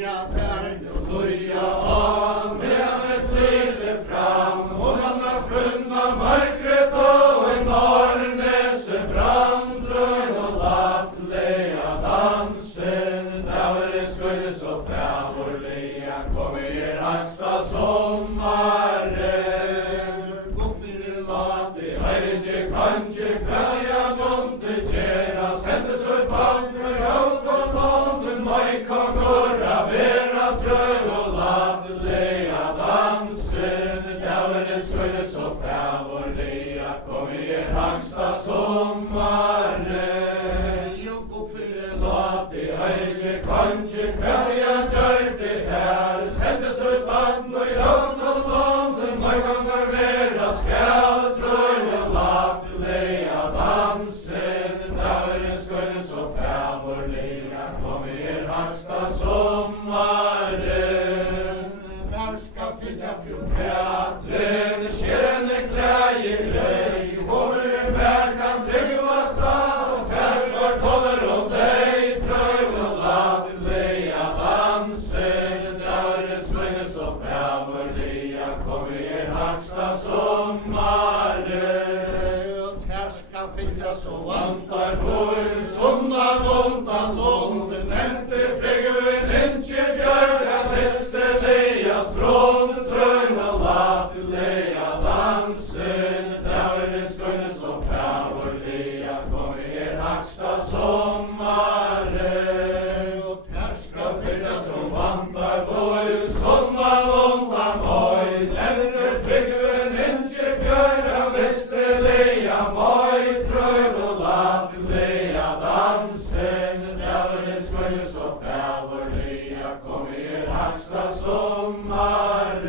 velja ternu luja av, med flirte fram, og manna frunna mörkret og en norrnese brann, trøyn og lattelega dansen, dævere skulle så fævorlega komme haksta sommaren. Guffire lati, heirinje kanskje kvæja bonte gjera, sende så i bakken, rauk og lånden, mai kongora vera trøy og lattelega dansen, dæveren skulle så fævorlega komme haksta sommaren. Jo guffire lati, heirinje kanskje kvæja gjørte her, sende så i bakken, rauk og lånden, mai kongora vera skal trøy og lattelega dansen, dæveren skulle så fævorlega komme haksta sommaren. Vær skal fylla fjordkatren, skjerene klæje grei, hover vær kan tryggvast av, og kærvar toller og deg, trøy og lattelega dansen, dæveren skulle så fævorlega komme haksta sommaren. Terska fylla så vantar vår, sunnan undan lånden, nevnte freguen ikke bjørka, neste leia strån, trøyn og lattelega dansen, dæveren skulle så fævorlega komme haksta sommaren. Terska fylla så vantar vår, sunnan undan lånden, nevnte freguen ikke bjørka, neste leia moi, trøyn og lattelega dansen, dæveren skulle så fævorlega komme haksta sommaren.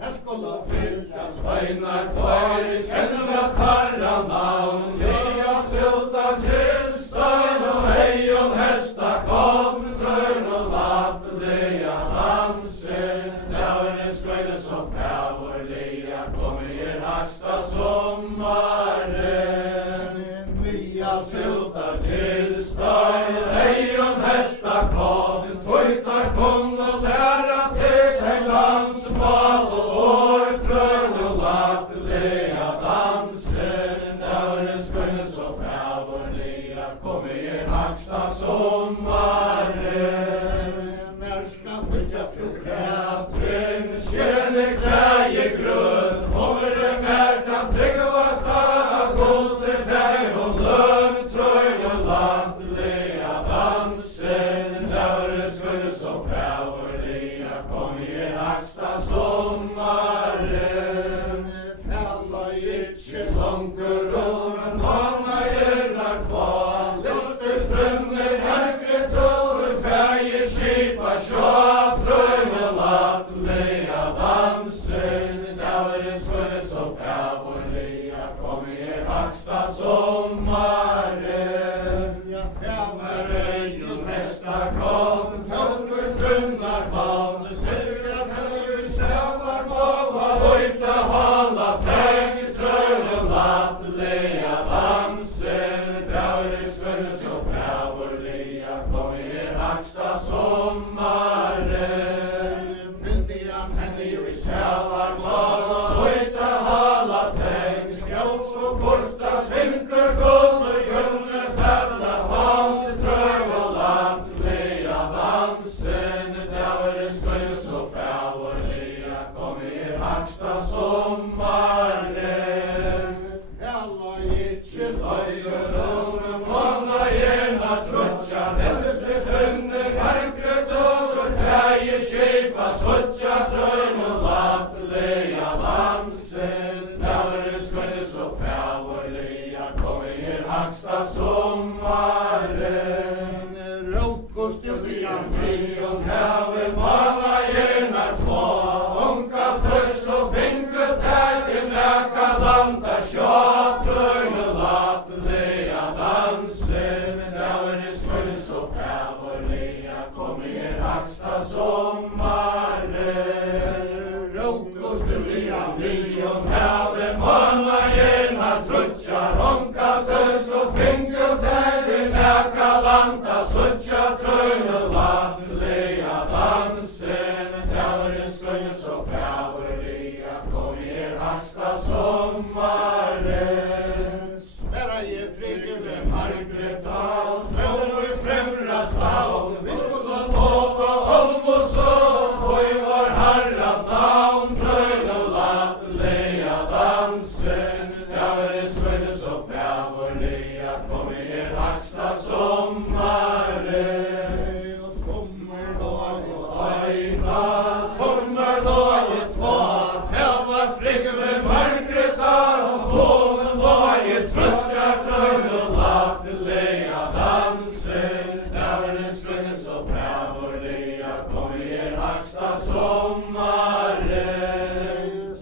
Her skulle fylla sveinar kvar, kjenner vi at karra navn, lia sylta til stein og heion hesta kom, trøyn og lattelega dansen, dæveren skulle så fævorlega komme haksta sommaren. Lia sylta til stein og heion hesta kom, tøytar kon og læra til en landsmal og år, trøyn og lattelega dansen, dæveren skulle så fævorlega komme haksta sommaren. Når skal fylla fjordkatren, skjerene klæje grønn, hover mer kan tryggvast av, gode fæg og lønn, trøyn og lattelega dansen, dæveren skulle så fævorlega komme haksta sommaren. Kalla ikke langur om, manna gjernar kval, lyster frønner mørkret og fægir skipa sjå, trøyn og lattelega dansen, dæveren skulle så fævorlega komme haksta sommaren. Dæveren mesta kom, tøvgur frunnar vann, fyrra tøvgur sjævar måla, løyta hala teng, trøyn og lattelega dansen, dæveren skulle så fævorlega komme haksta sommaren. Fyldi han henne jo i sjævar måla, løyta hala teng, skjåls og korta finkur guldur, grunner fævla hånd, trøy og lattelega dansen, dæveren skulle så fævorlega komme haksta sommaren. Alla ikke løyger om, manna gjerne trutja, nesses vi funner mørkret og så fægir skipa suttja, trøyn og lattelega dansen, dæveren skulle så fævorlega komme haksta sommaren. Råk og stjødja mion heve, manna gjerne två, unka størs og finket her til næka landa sjå, trøyn og lattelega dansen, dæveren skulle så fævorlega komme haksta sommaren. Råk og stjødja mion heve, manna gjerne trutja, unka størs og finket her til næka landa suttja, trøyn og lattelega så frävorliga, kom er hacksta sommaren.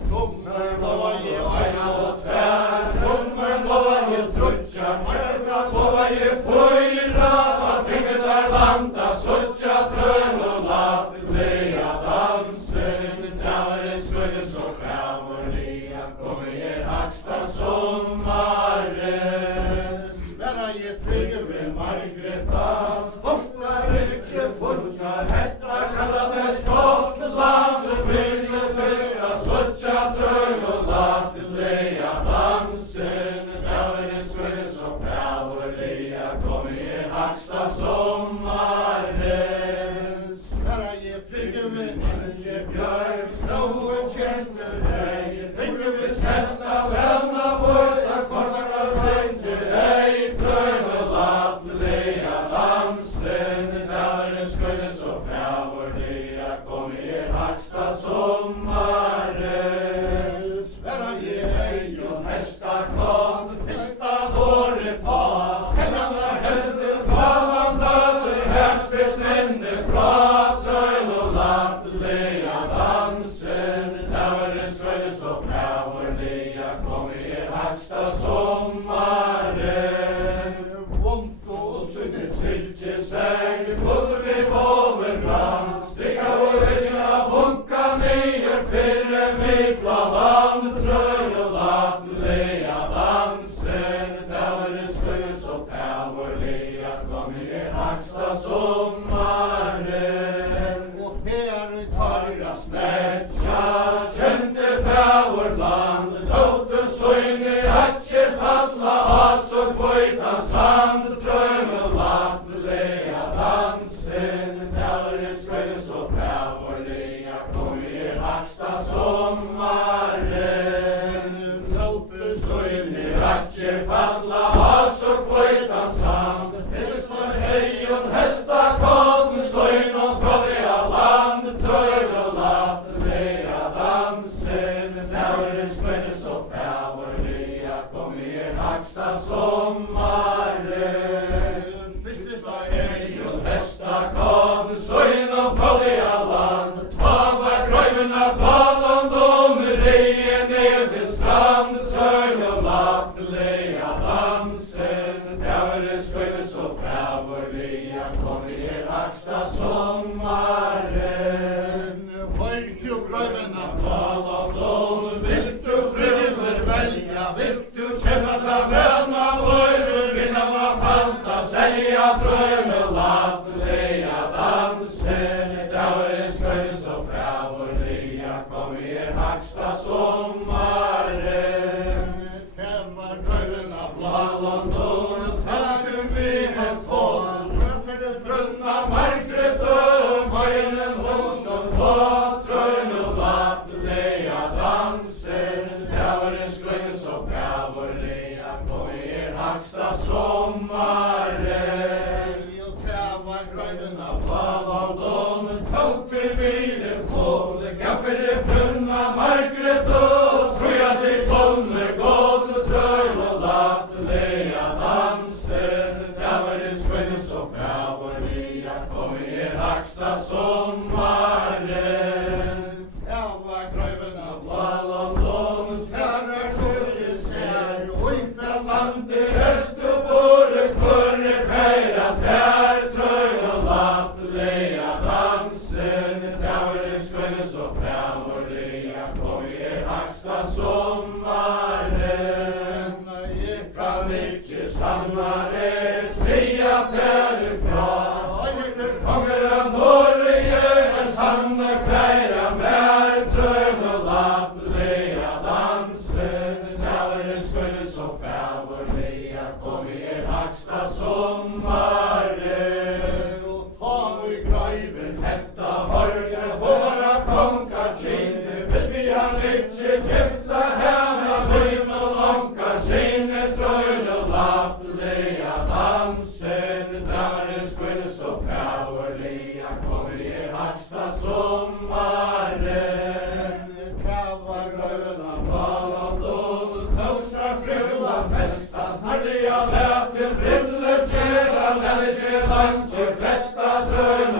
Sommaren lovar ge aina och tvär, sommaren lovar ge trutja, markan lovar ge fyra, vad finget där landa, suttja, trön och lattliga dansen. Dävaren skulle så frävorliga, kom er hacksta sommaren. Sverige flyger Margreta, borta rykje funka, hetta kallades Skottland, flyger första suttja, trön och lattliga dansen. Dävaren skulle så frävorliga, kom er hacksta sommaren. Sverige flyger Ninje Björk, Snowen Kjensberg, flyger vi sätta vänna borta, korta slänger ej, trön och lattliga dansen. Dävaren skulle så frävorliga, kom er hacksta sommaren. Sverige ej och nästa kom, första våret var, sedan när helsten kvalan döde, härspes mände fra, trön och lattliga dansen. Dävaren skulle så frävorliga, kom er hacksta sommaren. Vont och sunnet syltje säng, pulver våver brand, stricka och ryska bunka nyer, fyrre mikla land, trön och lattliga dansen. Dävaren skulle så frävorliga, kom er hacksta sommaren. Och här tarra snätja, kände fävorland, låt oss söjne atje falla, as och kvöjta sand, trön och lattliga dansen. Dävaren skulle så frävorliga, kom er hacksta sommaren. Låt oss söjne atje falla, as och kvöjta sand, fistar hejon, hästa kom, söjn och fråga land, trön och lattliga dansen. Dävaren skulle så frävorliga, kom er hacksta sommaren. Fyrsta hejon, hästa kom, söjn och fråga land, tava gröjvena ballon, dom rejen ner till strand, trön och lattliga dansen. Dävaren skulle så frävorliga, kom er hacksta sommaren. Höjt du gröjvena ballon, dom, vill du friller välja, vill du känna ta vänna, vår vinna var falta, säga trön och lattliga dansen. Dävaren skulle så frävorliga, kom er hacksta sommaren. Tävar gröjvena ballon, dom, tagen vid en fål, röffer brunna Margreta, möjnen hoston på, trön och lattliga dansen. Dävaren skulle så frävorliga, kom er hacksta sommaren. Och tävar gröjvena ballon, dom, toker vid en fål, gaffer brunna Margreta, tror jag det kommer gott, trön och lattliga dansen. Dävaren skulle så frävorliga, kom er hacksta sommaren. Tävar gröjvena ballon, dom, tärar skjulje ser, och inför landet öst och våre kvörre färra tär, trön och lattliga dansen. Dävaren skulle så frävorliga, kom er hacksta sommaren. Jag kan inte sannare säga därifrån, höjder konger av Norge, sanna färra mer, trön och lattliga dansen. Dävaren skulle så frävorliga, kom er hacksta sommaren. Och ta vi gröjven, hetta hörga, våra konka kinne, vill vi han inte gifta hemma, syn och långa kinne, trön och lattliga dansen. Dävaren skulle så frävorliga, kom er hacksta sommaren. Tävar gröjvena ballon, dom, torsar frula festa, snarliga lät till brillefjära, lällige lanche flesta trön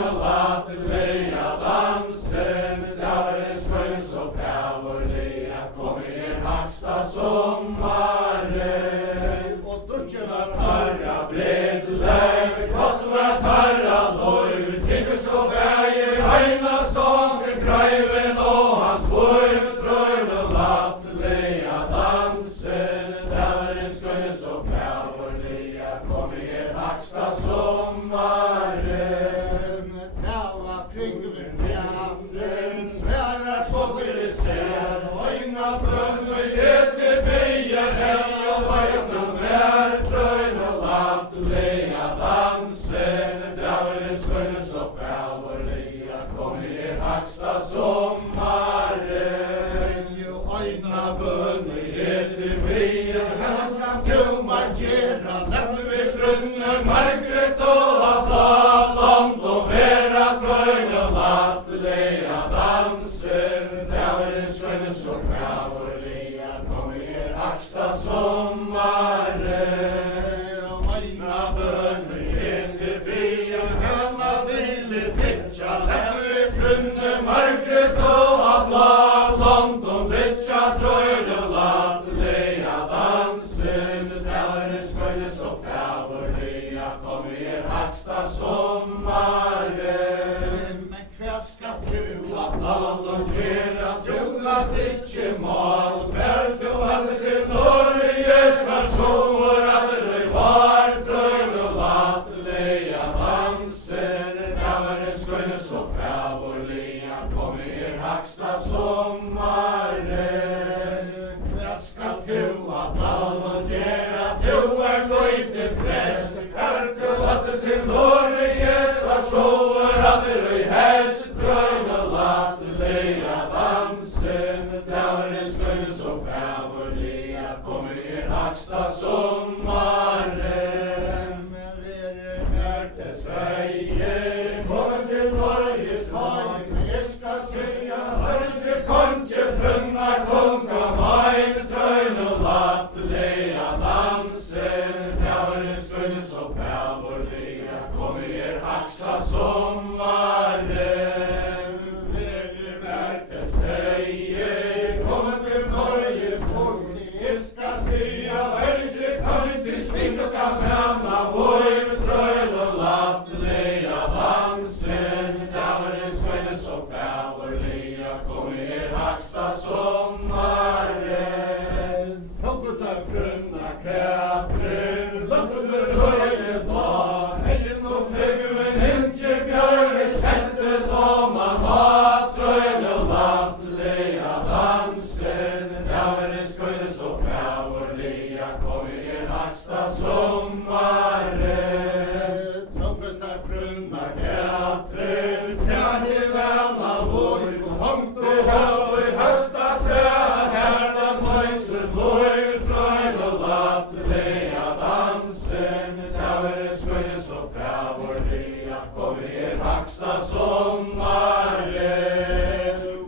haksta sommaren. Men hva skal du at alle gjøre, du at ikke mål, for du hadde til Norge, skal sjåer at du var trøyl og lattelige danser. Da var det skønne så fævorlige, kom i haksta sommaren. Hva skal du at alle gjøre, du løyte prest, for du hadde til Norge, skal sjåer at du hest, trøyl og lattelige danser. Da var det skønne så fævorlige, kom i haksta sommaren. Men vi til Sverige, kom til Norges heim, jeg skal sige, hørge konge, frunna konga mein, trøyl og lattelige danser. Da var det skønne så fævorlige, kom i haksta sommaren. Til Sverige, kom til Norges heim, jeg skal sige, hørge konge, svinga mæna vår, trøyl og lattelige danser. Da var det skønne så fævorlige, kom i haksta sommaren. Hoppet av frunna Katrin, loppet høyre da, heien og fløyen ikke bjørre settes om man har, trøyl og lattelige danser. Da var det skønne så fævorlige, kom i haksta sommaren. Hoppet av frunna Katrin, kjære venna vår, håndte høy, høsta træ, herda møyser loj, trøyl og lattelige danser. Da var det skønne så fævorlige, kom i haksta sommaren.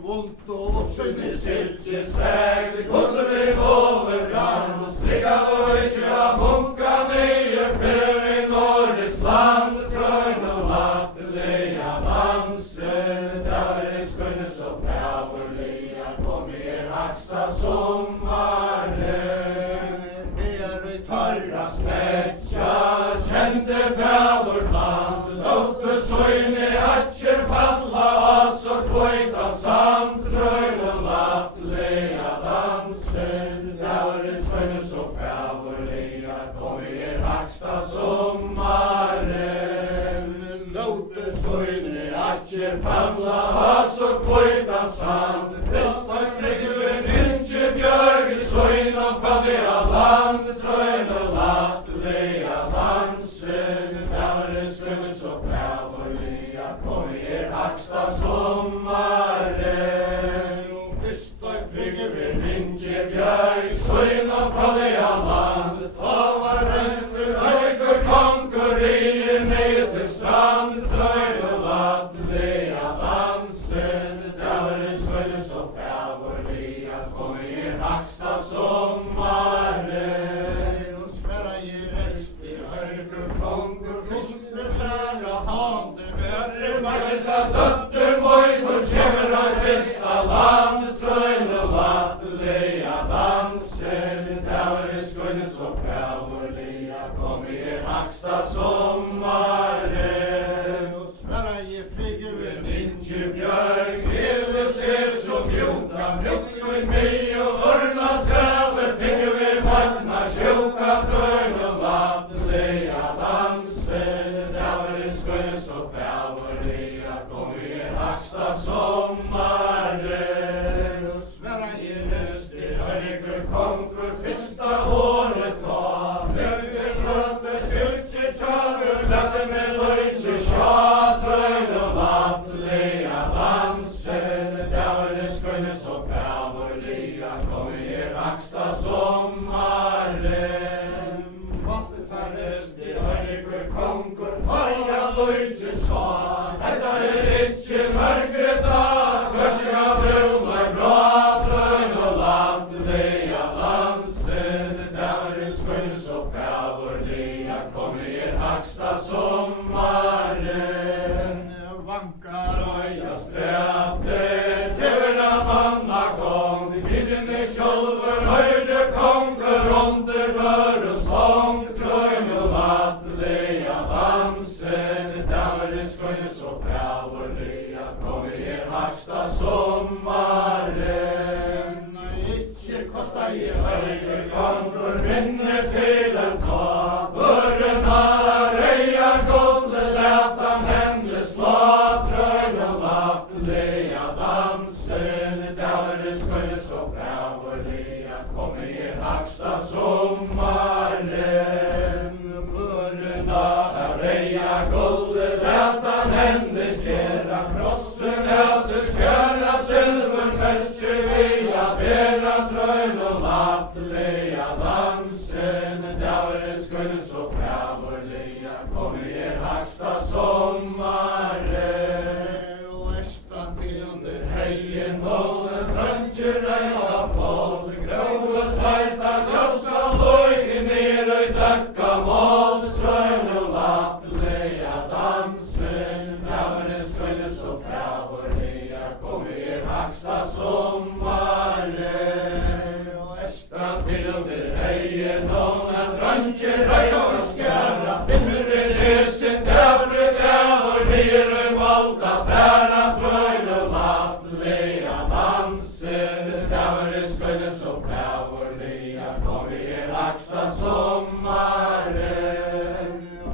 Vondt og oppsynne silke segl, gulde vi over brann, og strikka og ikke av bunka nye, før i Norges land, trøyl og lattelige danser. Da var det skønne så fævorlige, kom i haksta sommaren. Her i tørra snetja, kjente fævorland, lovte søyne atjer falla oss og kvøyta samt, trøyl og lattelige danser. Da var det skønne så fævorlige, kom i haksta sommaren. Lovte søyne atjer falla oss og kvøyta samt, fyrst og fleggen ikke bjørg, søyne fattige land, trøyl og lattelige danser. Da var det skønne så fævorlige, kom i haksta sommaren. Fyrst og fleggen ikke bjørg, søyne fattige land, ta var vester, høyker konkurrier ned til strand, trøyl og lattelige danser. Da var det skønne så fævorlige, kom i haksta sommaren. Og Sverige vester, høyker konkur, kostner særa hande, færre Margrethe døtte møy, hvor kjemmer av fyrsta land, trøyl og lattelige danser. Da var det skønne så fævorlige, kom i haksta sommaren. Og Sverige flyger ikke bjørg, ellers så mjuka, mjuka i mig og orna sæve, finger vi vagna, sjuka, trøyl og lattelige danser. Da var det skønne så fævorlige, kom i haksta sommaren. Og Sverige vester, høyker konkur, fyrsta året ta, løyker løpe, sylke, tjaver, lette med løyke, sja, trøyl og lattelige danser. Da var det skønne så fævorlige, kom i haksta sommaren. Måtte ta vester, høyker konkur, høyga løyke, sa, dette ikke Margrethe, først bruna bra, trøyl og lattelige danser. Da var det skønne så fævorlige, kom i haksta sommaren. Vankar øya stræter, tjevra manna gong, kyrkjene sjolver, høyre konger, under bør og slong, trøyl og lattelige danser. blir valda færa trøyne lattelige dansen. Dæveren skulle så fævorlige, kom i raksta sommaren.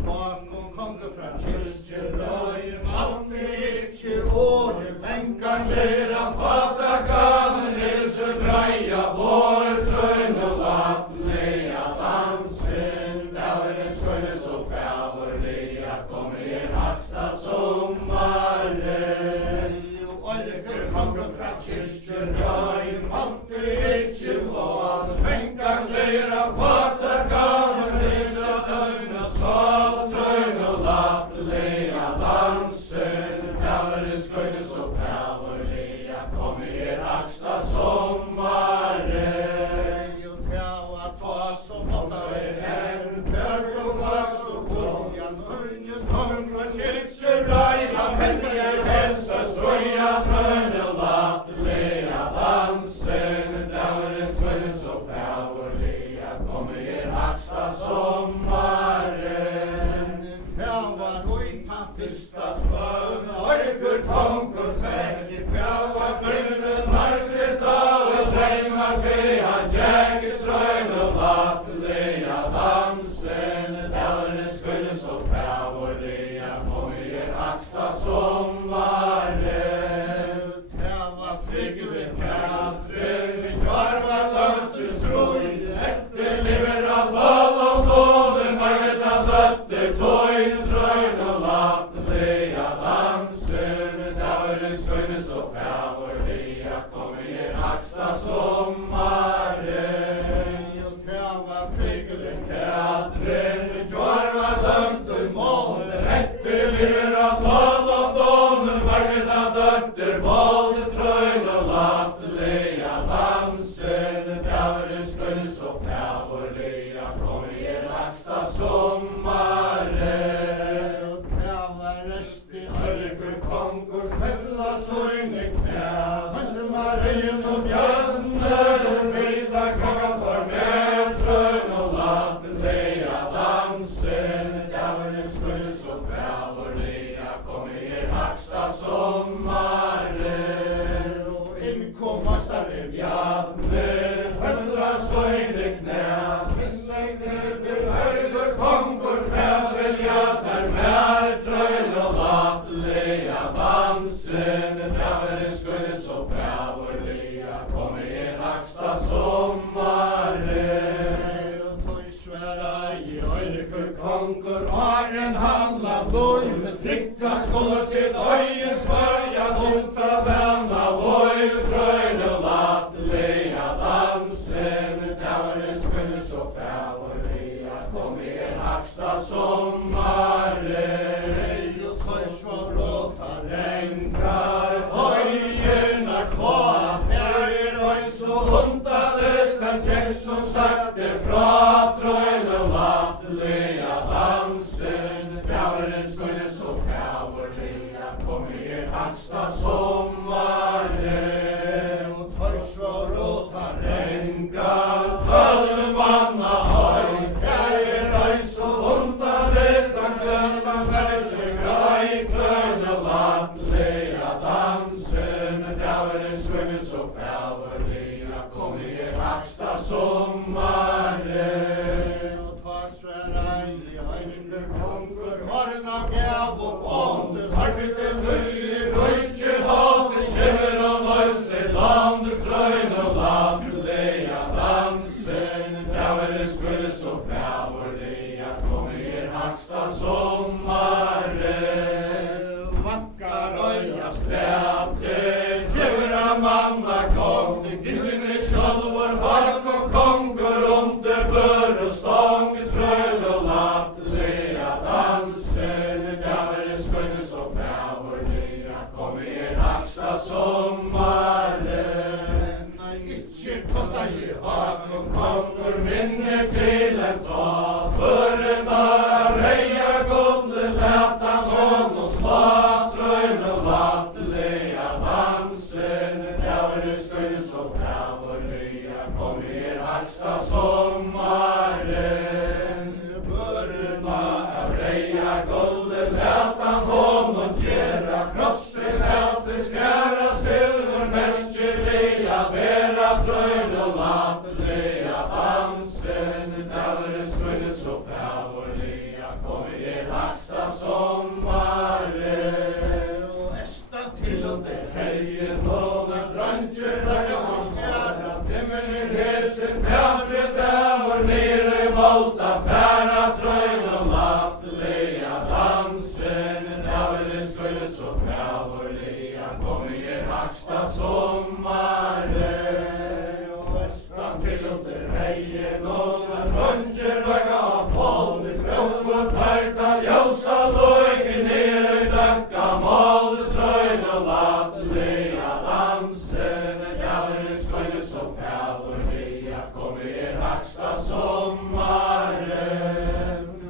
Bakom konge fra kyrkjerøy, alltid ikke året lenkan lera fata gaven, hilse breia vår trøyne lattelige dansen. Dæveren skulle så fævorlige, kom i raksta sommaren. Oileker konge fra kyrkjerøy, alltid ikke lån, lenkan lera fata gaven, hilse trøyne sal, trøyne lattelige dansen. Dæveren skulle så fævorlige, kom i raksta sommaren. Jo tæva ta som ofta en bjørk og glass og boljan Norges kongen fra kyrkjerøy, han hendelig helsa strøya trøyne lattelige dansen. Dæveren skulle så fævorlige, kom i raksta sommaren. Kvæva røyta fyrsta spøn, orgur kongur fekk, kvæva byrden Margreta og dreymar fea jeg trøyne lattelige dansen. Dæveren skulle så fævorlige, kom i raksta sommaren. Tæva frigve Katrin, kvarva løntu strøyd, etterlever av lov og nåde, Margreta døtter tøyn, trøyne lattelige dansen. Dæveren skulle så fævorlige, kom i raksta sommaren. Jo tæva frigve Katrin, kvarva løntu måle, etterlever av lov og nåde, Margreta døtter måle, trøyne lattelige dansen. Dæveren skulle så fævorlige, kom i raksta sommaren. Tæva resti Eirikur kongur fella søyne knæ, Marien og Bjarne, vita kaka for med, trøyne lattelige dansen. Dæveren skulle så fævorlige, kom i raksta sommaren. Innkomma starre Bjarne, fella søyne knæ, missegne til Eirikur kongur kvævelja der mer, trøyne lattelige dansen. Dæveren skulle så fævorlige, kom i raksta sommaren. Tøy sværa i Eirikur kongur har en handla loiv, trykka skulle til øyen svarja vonta venna voj, trøyne lattelige dansen. Dæveren skulle så fævorlige, kom i raksta sommaren. Jo tøy sværa renkar, øyerna kva, øy så hundalet, kan kjekk som sagt fra, trøyne lattelige dansen. Dæveren skulle så fævorlige, kom i raksta sommaren. Og tørsvara renkar, tølvmanna øy, øy så hundalet, kan kjekk som grei, trøyne lattelige dansen. Dæveren skulle så fævorlige, kom i raksta sommaren. Og ta sværa i Eirikur kongur, varna gav og bånd, Margrete Lucy, røykje hall, skulle så fävorliga kom i haksta sommaren och östan till under vägen och en röntgen röga av folket grön och tarta ljusa lojken ner i döcka mål tröjn och lattliga dansen djävulen skulle så fävorliga kom i haksta sommaren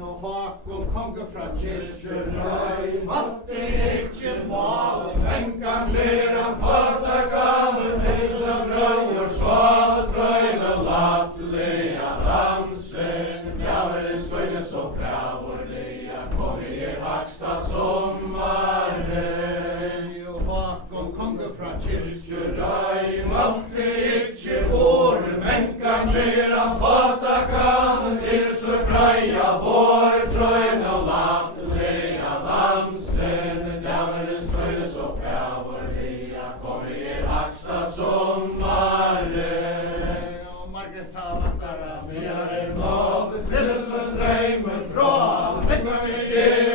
och Hakon konge fra kyrkjöröj matte ikke mal vänkan flera farta gaven husen röjer sval tröjn och lattliga dansen djävulen skulle så fävorliga kom i haksta sommaren och Hakon konge fra kyrkjöröj matte ikke år vänkan flera farta gaven husen greia bor tröjn och lattliga dansen djävulen skulle så fävorliga kom i haksta sommaren och Margreta vattara mer än av frälsen drömmer från Lägga vi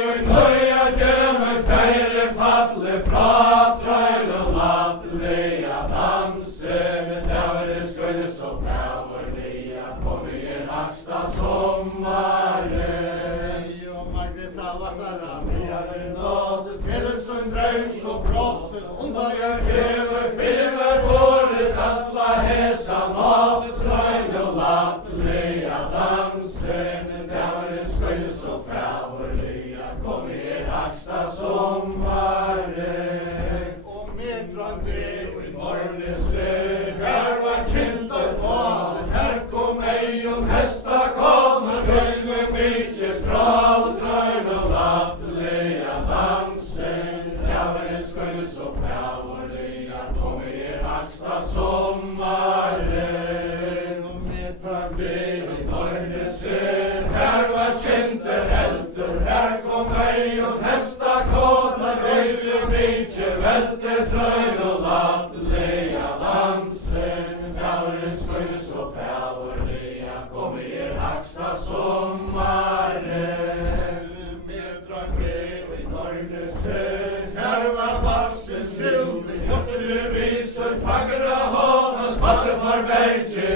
och nöja gömmer färre fattle fra tröjn och lattliga dansen djävulen skulle så fävorliga kom i haksta sommaren och Margreta vattara mer än av frälsen dröm så brott undan jag kräver filmer Boris alla häsan av tröjn och lattliga dansen djävulen skulle så fävorliga kom i haksta sommaren och meddragande i morgonese här var kintar på här kom ej och nästa kommer röjne mycket skral tröjn och lattliga dansen djävulen skulle så fävorliga kom i haksta sommaren och meddragande i morgonese här var kintar elter här kom ej och nästa kommer röjne mycket välte tröjn och lattliga dansen djävulen skulle så fävorliga kom i haksta sommaren meddragande i morgonese här var vaksen sylt hjortere visor fagra hånas vatten för berge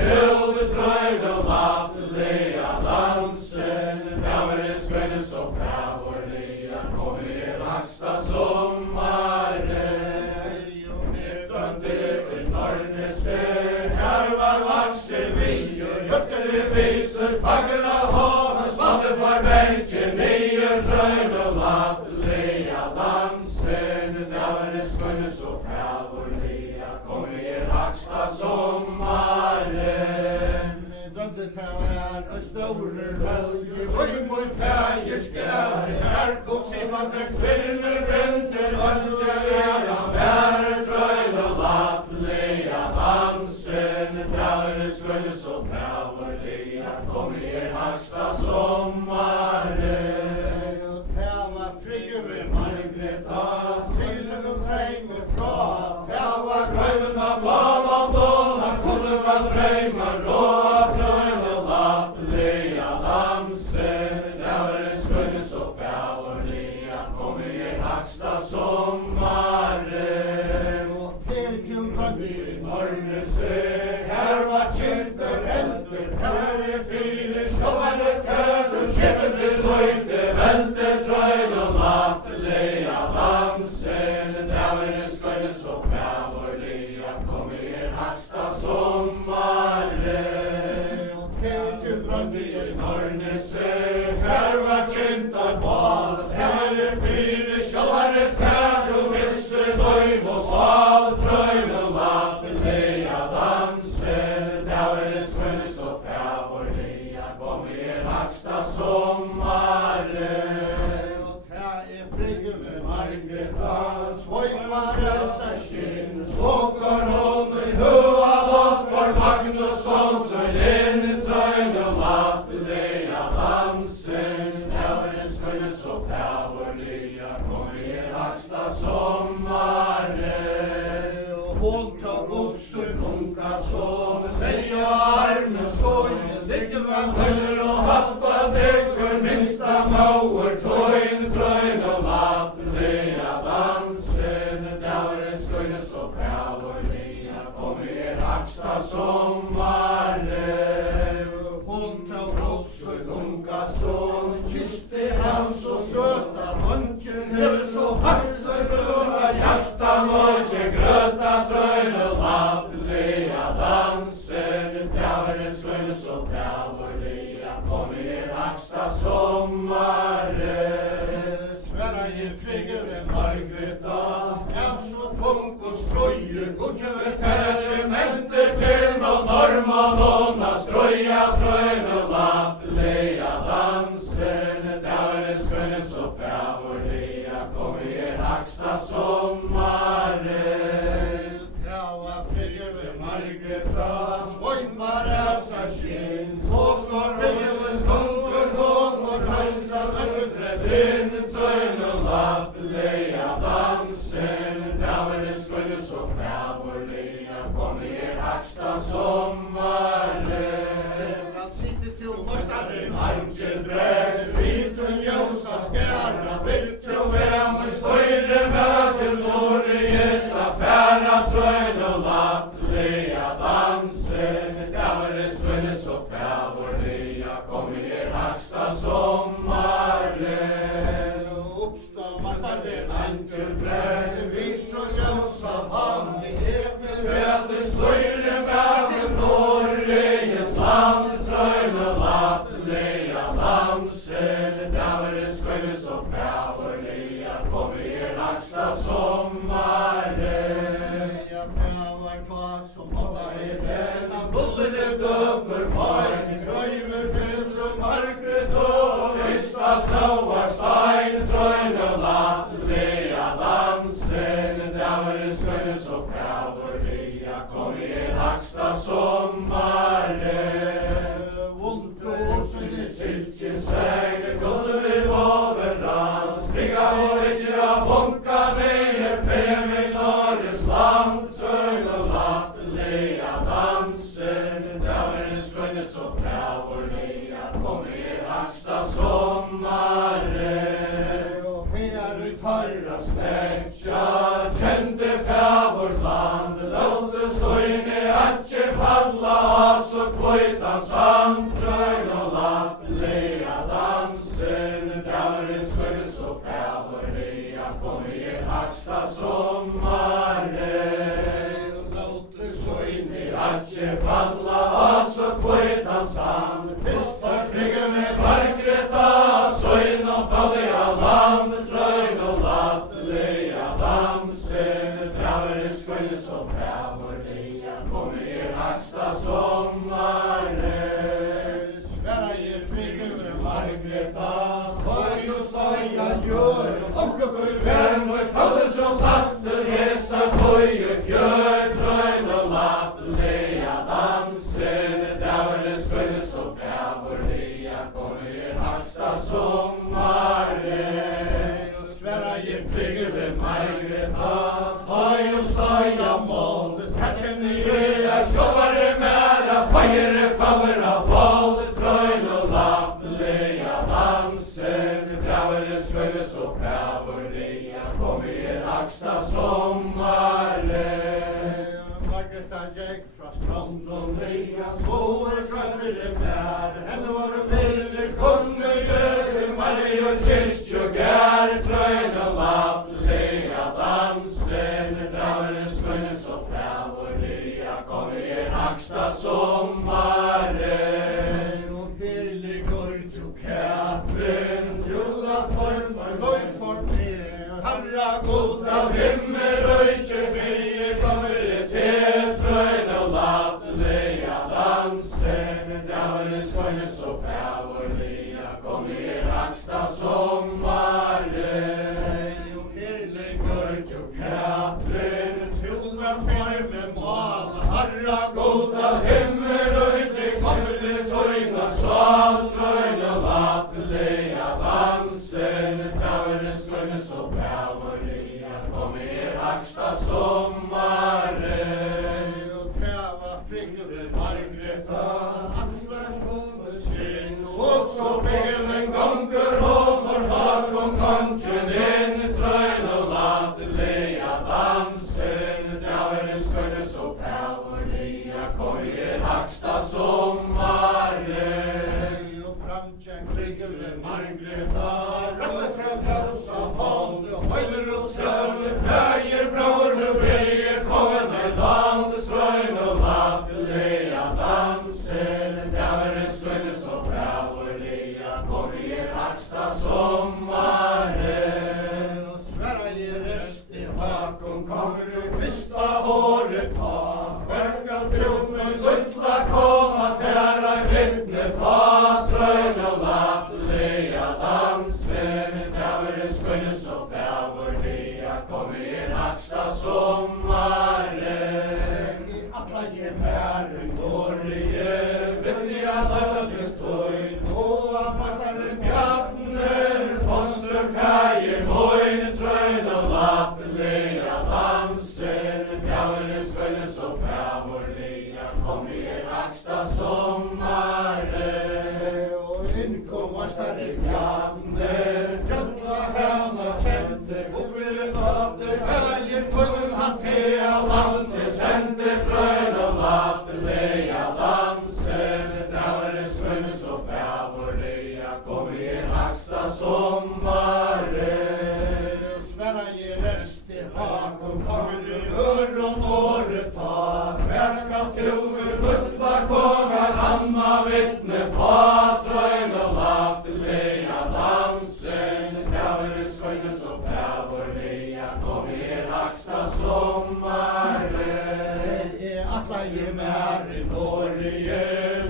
ulde tröjn och lattliga dansen djävulen skulle så fävorliga kom i haksta sommaren och meddragande i morgonese här var vaksen vior hjortere visor fagra hånas vatten för berge nyer tröjn och lattliga dansen djävulen skulle så fävorliga kom i haksta sommaren dömde tär store bölge oj moj färgerskär här kom simmande kvinnor vänter vattensjära bär tröjn och lattliga dansen djävulen skulle så fävorliga kom i haksta sommaren och täva frigjøve Margreta sysen och drömmer från täva gröven av blad av dåna kunde man drömma rå tröjn och lattliga dansen djävulen skulle så fävorliga kom i haksta sommaren och helt till i morgonese här var kintar elter här är fyra sjåvare kär och kämper till löjte välte tröjn och lattliga dansen djävulen skulle så fävorliga kom i haksta sommaren och helt till i morgonese här var kintar bal här är fyra sjåvare kär och visser löjv och sval tröjn och lattliga dansen djävulen skulle så fävorliga kom i haksta sommaren och ta är frigjøve Margreta svojpar elsa skinn svåkar hon i hua lott för Magnusson så lene tröjn och lattliga dansen djävulen skulle så fävorliga kom i haksta sommaren och hon tar upp sin unga son leja armen sån ligger man höller och happa däcker minsta mauer tröjn och lattliga sommaren. Hon tog upp så lunga son, kysste han så söta, munchen hör så hartlar blåa, hjärtan och sig gröta tröjn och lappliga dansen. Djävulen skulle så frävorliga, kom er hacksta sommaren. Sverige frigöre Margreta, fjärs och punk och ströje, godjövet herregementer till någon norrmanonna, ströja tröjn och lappliga dansen. Djävulen skulle så frävorliga, kom er hacksta sommaren. Träva frigöre Margreta, svojmar äsa skinn, så reven bunker då för höjtan öppredin, tröjn och lappliga dansen. Djävulen skulle så frävorliga, kom er hacksta sommaren. Att sitta till mostaren Angelbredd, viten ljusa skära, vitt och vem och stöjre möten Norges affära, tröjn och lappliga dansen. Djävulen skulle så frävorliga, kom er hacksta sommaren. Uppståmastaren Angelbredd, vis och ljusa hand i egen väder, stöjre möten Norges land, tröjn och lappliga dansen. Djävulen skulle så frävorliga, kom er hacksta sommaren. Jag prövar kvar som hålla i denna bullret över mark, gröjver finns från Margret och kristna flauar stein, tröjn och lappliga dansen. Djävulen skulle så frävorliga, kom er hacksta sommaren. Ont och åsen i silkesäng, gulvet överallt, stiga och inte av bunka ner, fem i Norges land, tröjn och lappliga dansen. Djävulen skulle så frävorliga, kom er hacksta sommaren. Och här ut harra snäcka, kände fävårt land, låte söjne atje falla, så kvöjtan sand, tröjn och lappliga dansen. Djävulen skulle så frävorliga, kom er hacksta sommaren. Låte söjne atje falla, så kvöjtan sand, fistar flyger med Margreta, söjn och falliga land, tröjn och lappliga dansen. Djävulen skulle så frävorliga, kom er hacksta sommaren. Sverige flyger Margreta, höj och stöja gör, och vem och faller som latter, resa höj och fjör, tröjn och lappliga dansen. Djävulen skulle så frävorliga, kom er hacksta sommaren. Och Sverige flyger Margreta, höj och stöja mål, här känner jag sjåvare mera, fajre faller av våld, tröjn och lappliga dansen. Djävulen skulle så frävorliga, kom er hacksta sommaren. Margreta gick från strand och nya, svår träffade där, henne var det bilder, kunde göra, Marie och kyrkjogär, tröjn och lappliga dansen. Djävulen skulle så frävorliga, kom er hacksta sommaren. Och billigor tog Katrin, trullas farfar, lojfart ner, herra goda himmel, röjtje bie, konferitet, tröjn och lappliga dansen. Djävulen skulle så frävorliga, kom er hacksta sommaren. Och billigor tog Katrin, trullas farmen mal, herra goda himmel, röjtje, konferitet, torgna sal, tröjn och lappliga dansen. Djävulen skulle så frävorliga, kom er hacksta sommaren. søster og søle, feir bror, nu jeg kommet til landets trøyn og latterlige dansen. Dæveren skønne så frævorlige, kom i haksta sommaren. Og sverre i rest i hakom, kommer du krista året ta. Hver skal tronen luttla koma, tæra vittne fatrøyn og latterlige dansen. Dæveren skønne så frævorlige, kom i haksta sommaren. I alla je mæren Norge, vittne alla til tøyn, og apastaren bjartner, foster feir, tøyne trøyn og latterlige dansen. Dæveren skønne så frævorlige, kom i haksta sommaren. Og innkom apastaren bjartner, gjøtla hana kjente, ofrele datter, feir, tøynen han tea landet, sendte trøyn og latterlige dansen. Dæveren skønne så frævorlige, kom i haksta sommaren. Sverre i rest i hakom, kommer du øron året ta. Hver skal troen luttla koma, anna vittne fatrøyn og latterlige dansen. Dæveren skønne så frævorlige, kom i haksta sommaren. Alla je mer i Norge,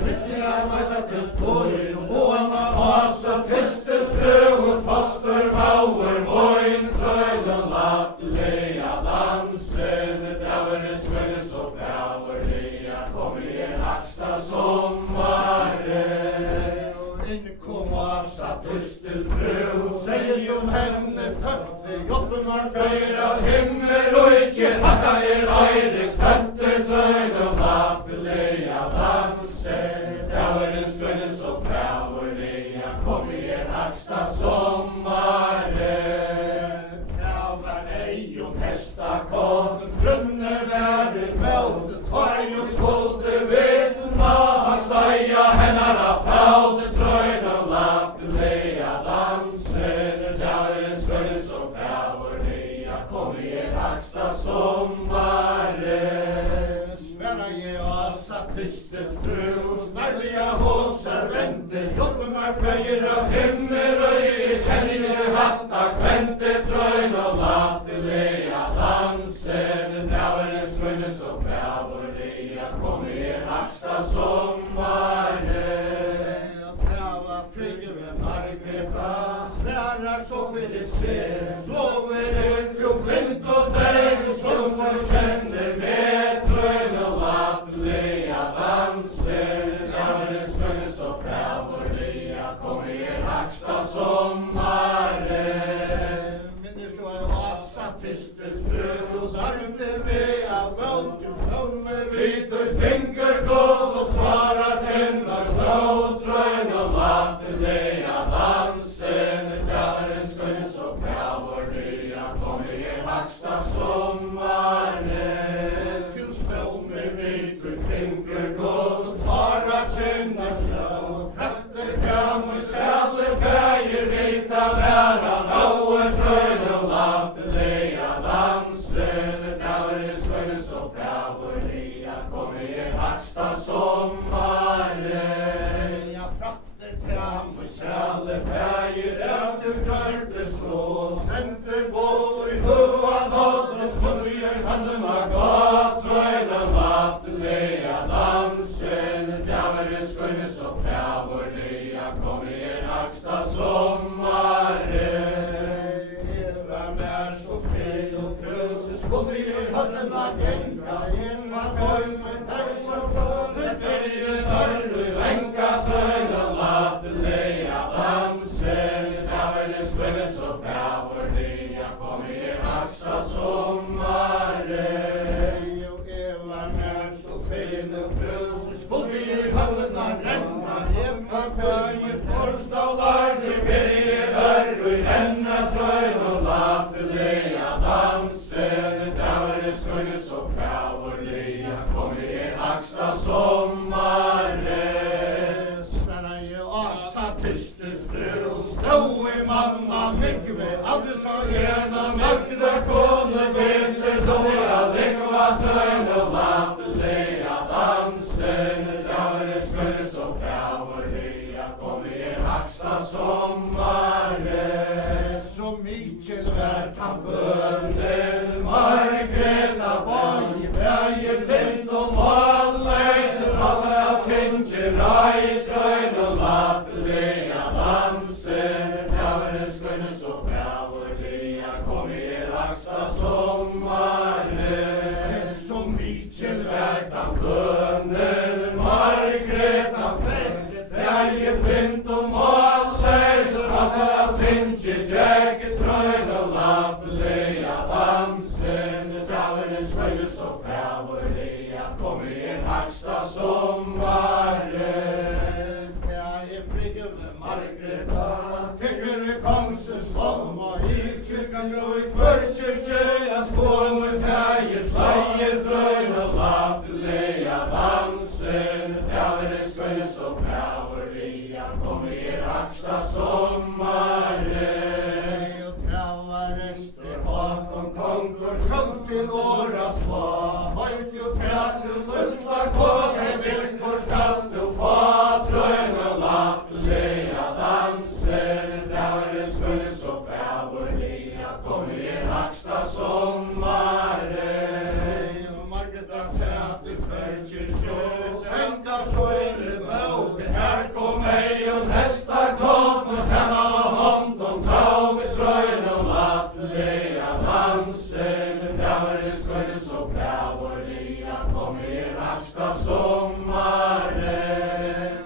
vittne alla til tøyn, og anna asa Kristus frøen, foster bauer, moin trøyn og latterlige dansen. Dæveren skønne så frævorlige, kom i haksta sommaren. Og innkom asa Kristus frøen, sier som henne tøtte, jobben var feir av himmel, og ikke hakka Eiriks tøtter, trøyn og latterlige dansen. Dæveren skønne så frævorlige, kom i haksta sommaren. Dæver ei og hesta kom, frunne verden møte, tar jo skulde vitna, han steia hennara faude, trøyn og latterlige dansen. Dæveren skønne så frævorlige, kom i haksta sommaren. Sverre i asa Kristus tru, snarlige håsar vente, jobben var feir av himmel, og jeg kjenner ikke hatta kvente, trøyn og latterlige dansen. Dæveren skønne så frævorlige, kom i haksta sommaren. Tæva frige ved Margreta, sværar så fyrir ser, sover ut jo blind og deg, skummer kjenner med, trøyn og latterlige dansen. Dæveren skønne så frævorlige, kom i haksta sommaren. Minnes du av asa Kristus frø, larmte meg av vøld, du flommer vitur finger gås, og klara kjenner stå, trøyn og latterlige dansen. Dæveren skønne så frævorlige, kom i haksta sommaren. Du flommer vitur finger gås, og klara kjenner stå, fratter kam og sæle feir, vita væra nauer, trøyn og latterlige dansen. Dæveren skønne så frævorlige, kom i haksta sommaren. Ja, fratter kam og sæle feir, at du gjørte så, sendte bål i hoan holde, skummer handen av gatt, trøyn og latterlige dansen. Dæveren skønne så frævorlige, kom i haksta sommaren. Eva mer så fred og frøse, skummer handen av genka, var former, tegsvar stående, berge dørru, venka, trøyn og latterlige dansen. Dæveren skønne så frævorlige, kom i haksta sommaren. Og Eva mer så fred og frøse, skummer handen av renka, Eva former, forstalar, berge dørru, venka, trøyn og latterlige dansen. Dæveren skønne så frævorlige, kom i bygda kunne beter dåra lengva trøyn og lattelega dansen. Djavere skulle så fjaverliga kom i haksta sommare. Så Mikkel vær kan bønnen Margreta bøy bægir blind og målleis Rasa av tinge rai trøyn og lattelega dansen. Djavere skulle så fjaverliga kom i haksta sommare. Så Mikkel vær kan bønnen Margreta bægir blind og målleis Rasa av tinge Jack trøyn og lattelega dansen. Djaveren skulle så fjaverliga kom i haksta sommare. Jeg frigger Margreta tekker kongsens holm og i kyrkan og i kvørkyrkje jeg skål mot fægir sleier trøyn og lattelega dansen. Djaveren skulle så fjaverliga kom i haksta sommare. Konkur kom til åra sva Høyt jo tætu mutla kåte vilkår skal du få trøyn og lattelega dansen. Djaveren skulle så fjaverliga kom i haksta sommare. Margreta sæt i tværkyrkjø senka sjøyne bøg her kom ei og hesta kåt og henne hånd om tau med trøyn og lattelega dansen. Djaveren skulle så fjaverliga kom i haksta sommare.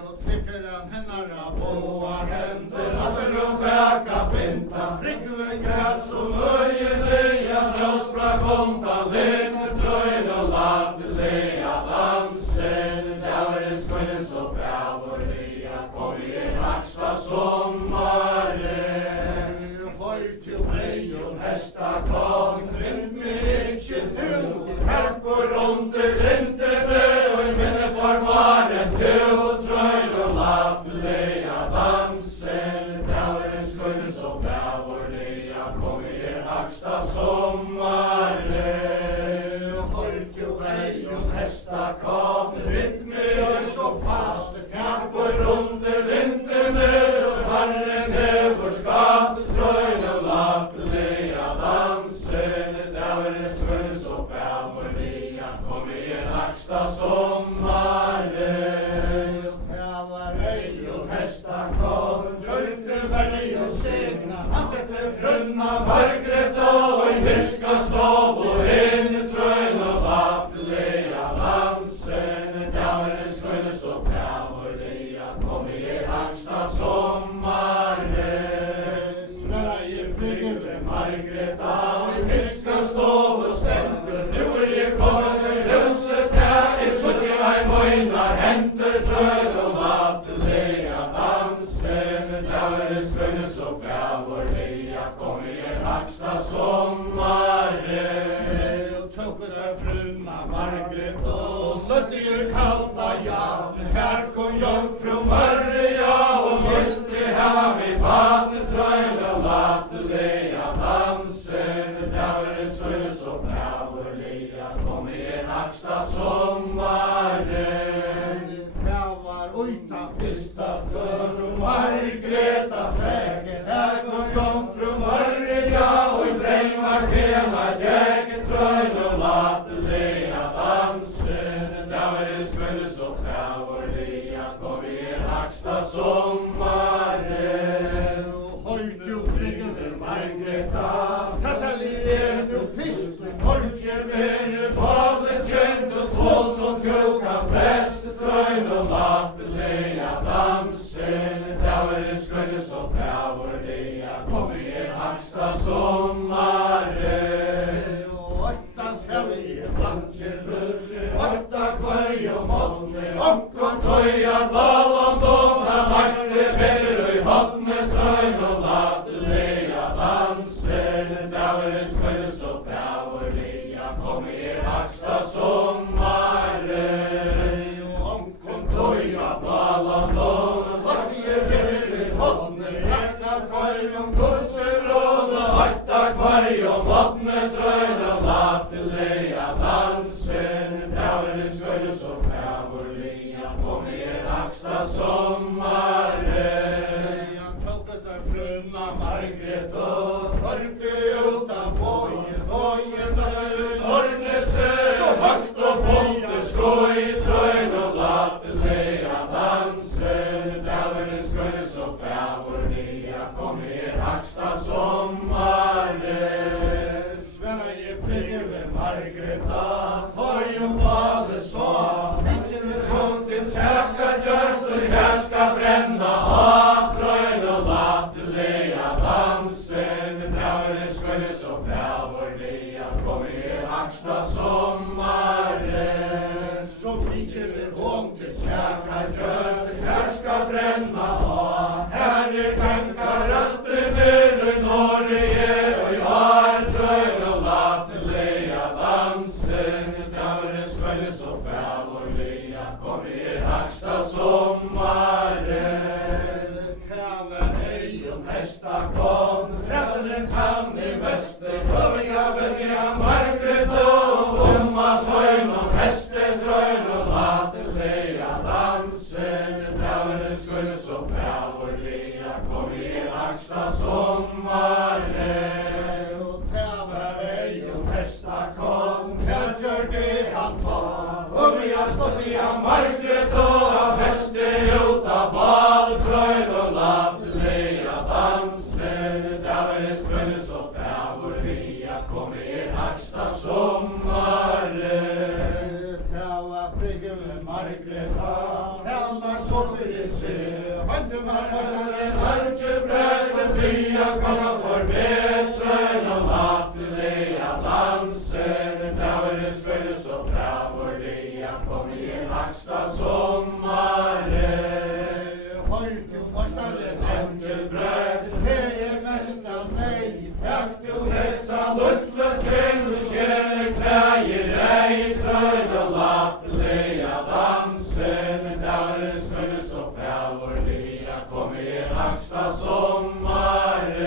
Og tykker han hennara boa hender atter og bæka binta frikve græs og møyelega blåsbra konta linne trøyn og lattelega dansen. Djaveren skulle så fjaverliga kom i haksta sommare. Høyt til reion hesta kong vind mig ikke ut her på runde lindene og i minne formaren til trøyn og lattelega dansen. Djaveren skulle så fjaverliga kom i haksta sommare. Høyt til reion hesta kong vind mig så fast her på runde lindene så herren hever skapt trøyn og lattelega dansen. Djaveren skulle så fjaverliga kom i haksta sommare. Her var ei og hesta kom gjørte vei og segna han sette frunna Margreta og i myrka stov og inn i trøyn og lattelega dansen. Djaveren skulle så fjaverliga kom i haksta sommare. Sverige flyger Margreta og i myrka stov og stendur. Nu jeg kommet til huset her i suttje ei møynar henter trøyn og lattelega dansen. Djaveren skulle så fjaverliga kom i haksta sommare. Og tøpper frunna Margreta og søttigur kalda jan. Her kom jomfru Maria og kysste ham i badne trøyn og lattelega dansen. Djaveren skulle så fjaverliga kom i haksta sommare. Her var uta fyrsta stør og Margreta fæge. Her kom jomfru Maria og i breimar fena jæge trøyn og lattelega dansen. Djaveren skulle så fjaverliga kom i haksta sommare. Høyt jo frigger Margreta Katalin du fyrst Torkje mere både kjent og tål Vatne trøyn og latterleia dansen, dæveren skøyde så fævorlia, kom i haksta sommaren. Jeg tolket der frunna Margret og torgte ut av bågen, ordnese, så høgt og bonte skoj, trøyn og latterleia dansen, dæveren skøyde så fævorlia, kom i haksta sommaren. Margreta, tøy og bade så, ikke rundt din sæka gjørter, her skal brenna av trøyn og latterleia dansen, dæveren skøyde så fævorlia, kom i haksta sommaren. Så ikke rundt din sæka gjørter, her skal brenna av, her ganga røttene i Norge, og i har trøyn og latterleia dansen, dæveren skøyde så fævorlia, kom i haksta sommaren. Kæver ei og hesta kom, træderen kan i veste, høvinga venja Margret og søyn om hesten, trøyn og latterleia dansen, dæveren skøyde så fævorlia, kom i haksta sommaren. Margret og heste ut av ball, trøyn og latterleia dansen, dæveren skøyde så fævorlia, kom i haksta sommaren. Kæva friggen Margreta, hellar så fyrir seg, vante marmorstaren, arge brøyden bya, koma for med, trøyn og latterleia dansen, dæveren skøyde så fævorlia, kom i haksta sommaren. Høyr til morstaren, enkel brød, det mestan nei, takk du heksa luttle tjennu, skjene klægir ei, trøyn og latterleia dansen, dæveren skøyde så fævorlia, kom i haksta sommaren.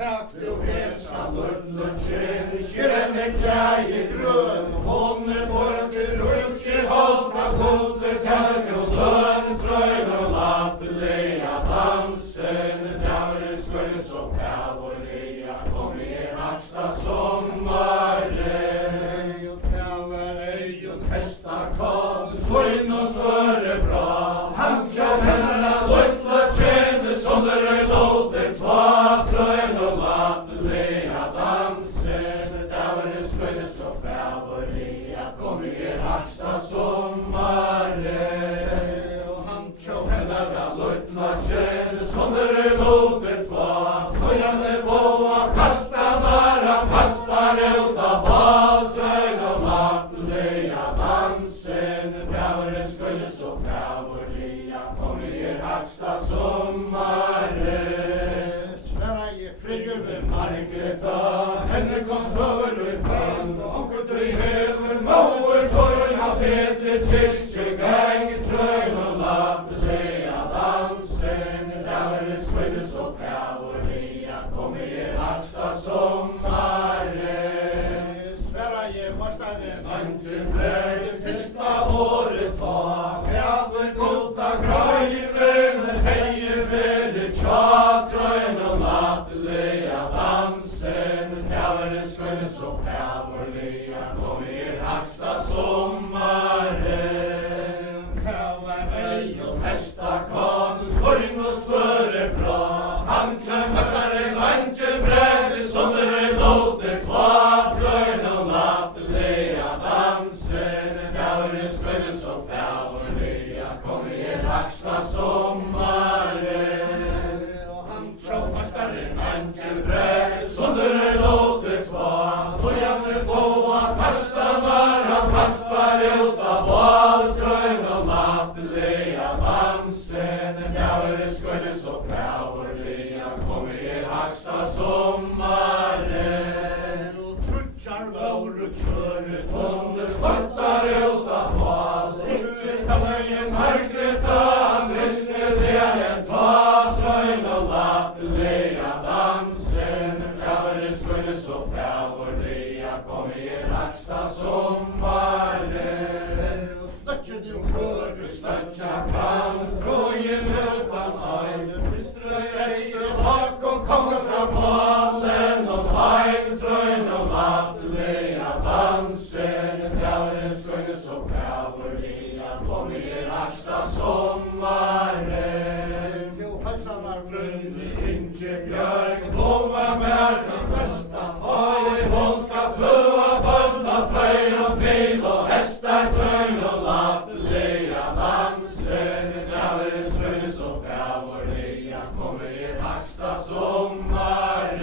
Takk du heksa luttle tjennu, skjene klægir grønn, hånden våren til rulskir, holda gode takk og lønn, trøyn og latterleia dansen, dæveren skøyde så fævorlia, kom i haksta sommaren. Kæver ei og hesta kom, søyn og søre bra, han sjå hendra lutla tjene, sonder ei låter tva, trøyn og latterleia dansen, dæveren skøyde så fævorlia, kom i haksta sommaren. Og han sjå hendra lutla tjene, sonder ei låter tva, søyane boa, kastanar, han kastar ut av ball, trøyn og latterleia dansen, dæveren skøyde så fævorlia, kom i haksta sommaren. Sverra i frigjuve Margreta, henne kom stør og i fann, onkel du hever, mauer korn av Peter kyrkjegang, trøyn og latterleia dansen, dæveren skøyde så fævorlia, kom i haksta sommaren. Sverra i morstaren, anken breg, fyrsta året ta, gaver goda grøyven, heier vele tja, trøyn og latterleia dansen, dæveren skøyde så fævorlia, kom i haksta sommaren. Kæver ei og hesta kom, søyn og støre bra, han kjem mestaren, anken breg, sonder ei låter tva, trøyn og latterleia dansen, dæveren skøyde så fævorlia, kom i haksta sommaren. Og han sjå mestaren, anken breg, sonder ei låter tva, søyane boa, kastanar, han kastar ut av ball, trøyn og latterleia dansen, dæveren skøyde så fævorlia, kom i haksta sommaren. Og trutjar våre kjøret, hunder sportar ut av ball, ikke kallar i Margreta, visne det en ta, trøyn og latterleia dansen, dæveren skøyde så fævorliga, kom i raksta sommaren. Sløtje du kør, Sløtja kan, trojen utan ein, Kristrøy reiste bak og komme fra fallen, og heim trøyn og lattelige dansen. Fjævren skulle så fævorliga, kom i raksta sommaren. til halsamar frøyni, Inge Bjørg, lova mer den besta, oi, hon skal føa bønda, fløy og fil og hestar, trøyn og lattelige dansen. Fjævren skulle så fævorliga, kom i raksta sommaren.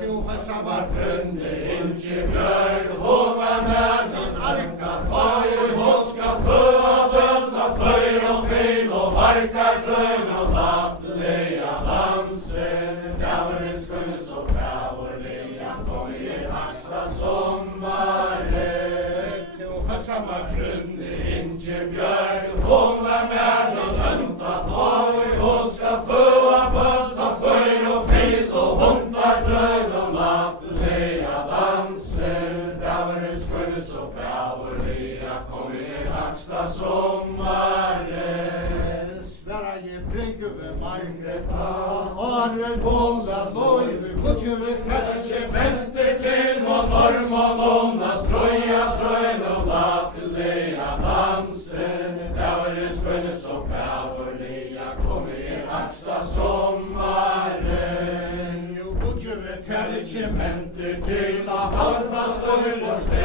til halsamar frøyni, Inge Bjørg, lova mer den arka, oi, hon skal føa bønda, fløy og fil og varkar, trøyn og lattelige dansen. Fjævren skulle så fævorliga, kom i raksta sommaren. til halsamar frøyni, Inge Bjørg, hon var med og lønta, oi, hon skal føa bønda, fløy og fil og hundar, trøyn og lattelige dansen. Fjævren skulle så fævorliga, kom i raksta sommaren. svara je frekuve Margreta, Arven Bolla, Loive, Gudjuve, Kjementer til og norma strøya, trøyn og lattelige dansen. Fjævren skulle så fævorliga, kom i raksta sommaren. Jo Gudjuve, Kjementer til å halda støyr og sted,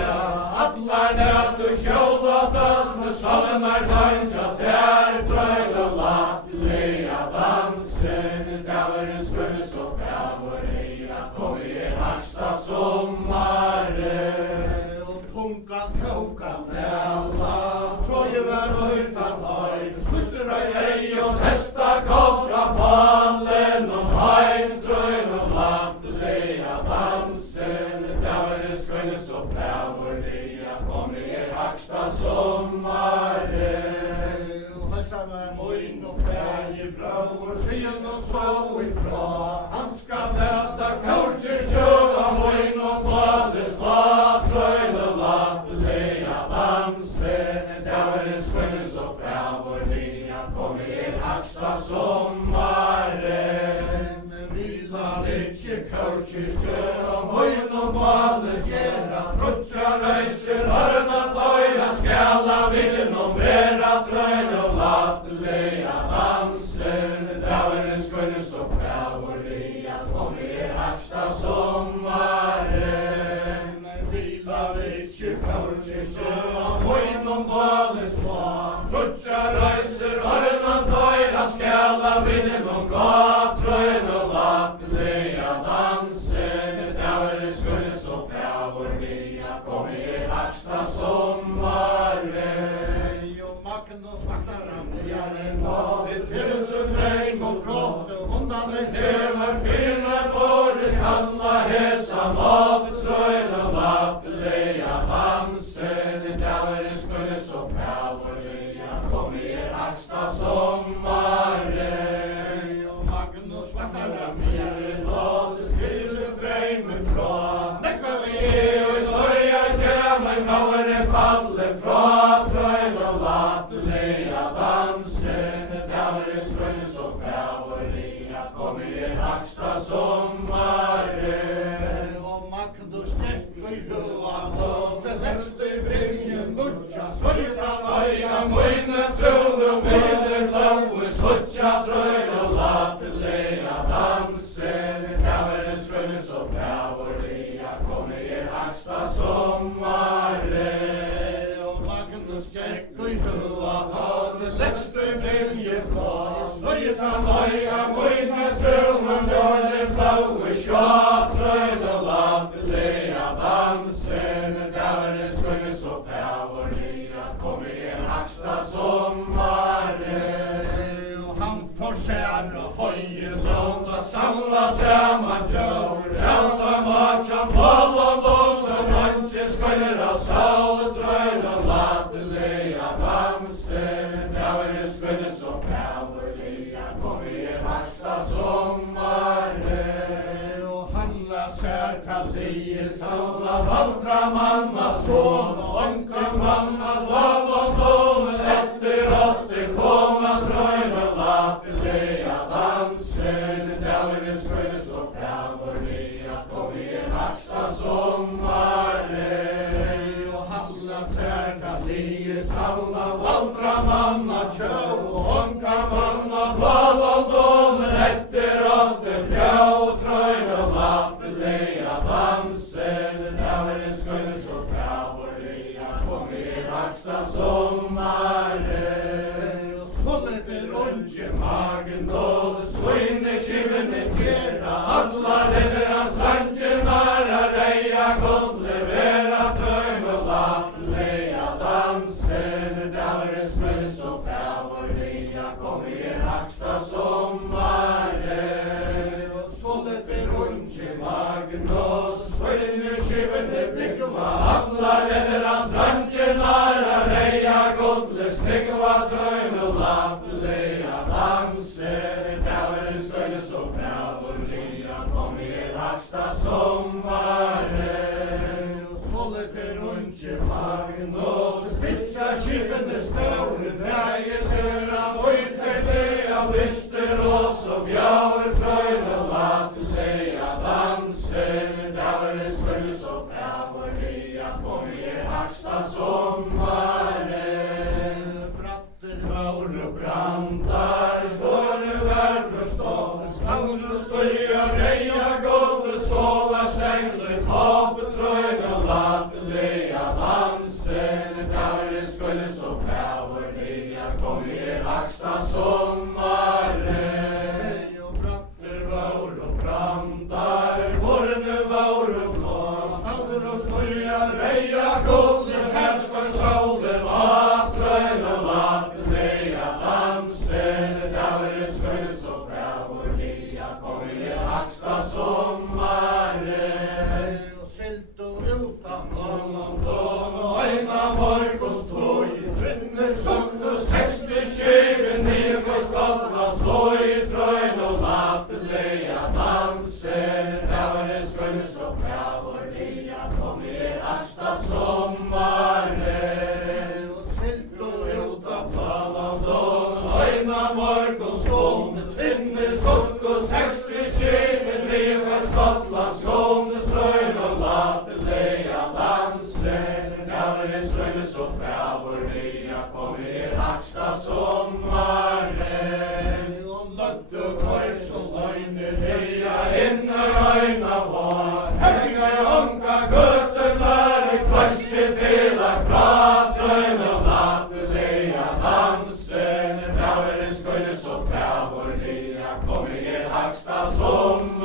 Atlar nætu sjålatast med salmar dansa, tær, trøyn og lattelige dansen. Fjævren skulle så fævorliga, kom i raksta sommaren. og tunga tauka Nella, trøye var utan høyd, Søster ei og hesta kom fra pallen, og heim trøyn og lattelige dansen. Fjævren skulle så fævorliga, kom i raksta sommaren. og halsamar moin og fægi brauer, Sien og så ifra, Han skal leta kautsi sjöga, moin og tale slag, trøyn og lattelige dansen. Fjævren skulle så fævorliga, kom i raksta sommaren. Vila Ikke kautsi sjöga, moin og tale skjera, Trutja reiser, hørna døyra, skjala vidden og vera, trøyn og lattelige dansen. Fjævren skulle så fævorliga, kom i raksta sommaren. Vila Ikke kautsi sjöga, moin og tale slag, Trutja reiser, hørna døyra, skjala vidden og ga, trøyn og lattelige dansen. Fjævren skulle så fævorliga, kom i raksta sommaren. jo Magnus vaktaran, Jaren måte til så dreim og flott, undan hever fyrne Boris, alla hesa måte, trøyn og lattelige dansen. Fjævren skulle så fævorliga, kom i raksta sommaren. jo Magnus vaktaran, Jaren måte til så dreim fra, nekva vi og Norge kjemmer, mauere falle fra, trøyn og lattelige dansen. Fjævren skulle så fævorliga, kom i raksta sommaren. og Magnus stekk i hua, det lettste brinjen nudja, Sørjan øya mine trone, mine blaue, suttja trøyn og lattelige dansen. Fjævren skulle så fævorliga, kom i raksta sommaren. og Magnus stekk i hua, det lettste brinjen blå, Sørjan øya mine trone, mine blaue, sjå trøyn og lattelige dansen. Fjævren skulle så fævorliga, kom i raksta sommaren. og han forsær og høye Lånda samla saman djur, Lånda matjan boll og lås, og manje skøyra sal, trøyn og lattelige dansen. Fjævren skulle så fævorliga, kom i raksta sommaren. og han la sær til lier samla valdra manna son og onka manna val og domen etter koma trøyn og lattelega dansen dæveren skøyne så framorlia kom i haksta sommaren og halla særka lier samla valdra manna tjau og onka manna val og domen etter fjau trøyn og lattelega dansen dæveren skøyne så framorlia kom i haksta sommaren og solleter unge magen og svinne skivene tjera alla leverans bransjenara reia god levera trøyn og lattelega dansen dæveren skøyne så framorlia kom i haksta sommaren og solleter unge magen og svinne skivene bygva alla leverans bransjenara reia god stigva trøyn og lattelega dansen dæveren skøyne så framorlia kom i haksta sommaren og solleter unge magen og spitja skipene støvre dægelera vøytelega lister og så bjaur trøyn og lattelega dansen dæveren skøyne så framorlia kom i haksta sommaren Braur og brandar, stående verfer stopp, stavner og størja reia gulv, sova sengler, tape trøyn og lattelega dansen, dæveren skøyne så framorlia kom i haksta sommaren. Og bratter vaur og brandar, vårene vaur og blå, stavner og størja reia gulv, ferskar saulen av trøyn og lattelega dansen, dæveren skøyne så framorlia kom i haksta sommaren. Og skilt og utan London og eina morgons tog, trinne sunk og 60 skjeben nifør Skotlands loj, trøyn og lattelega dansen, dæveren skøyne så framorlia kom i haksta sommaren. Og skilt og utan London og eina morgons tog, trinne sunk og 60 skjeben nifør Skotlands skånes trøyn og lattelega dansen, dæveren skøyne så framorlia kom i haksta sommaren. Og lødde kors og løgne leia inna øyna var, hengar onka gøttenar, kvastje delar fra trøyn og lattelega dansen, dæveren skøyne så framorlia kom i haksta sommaren.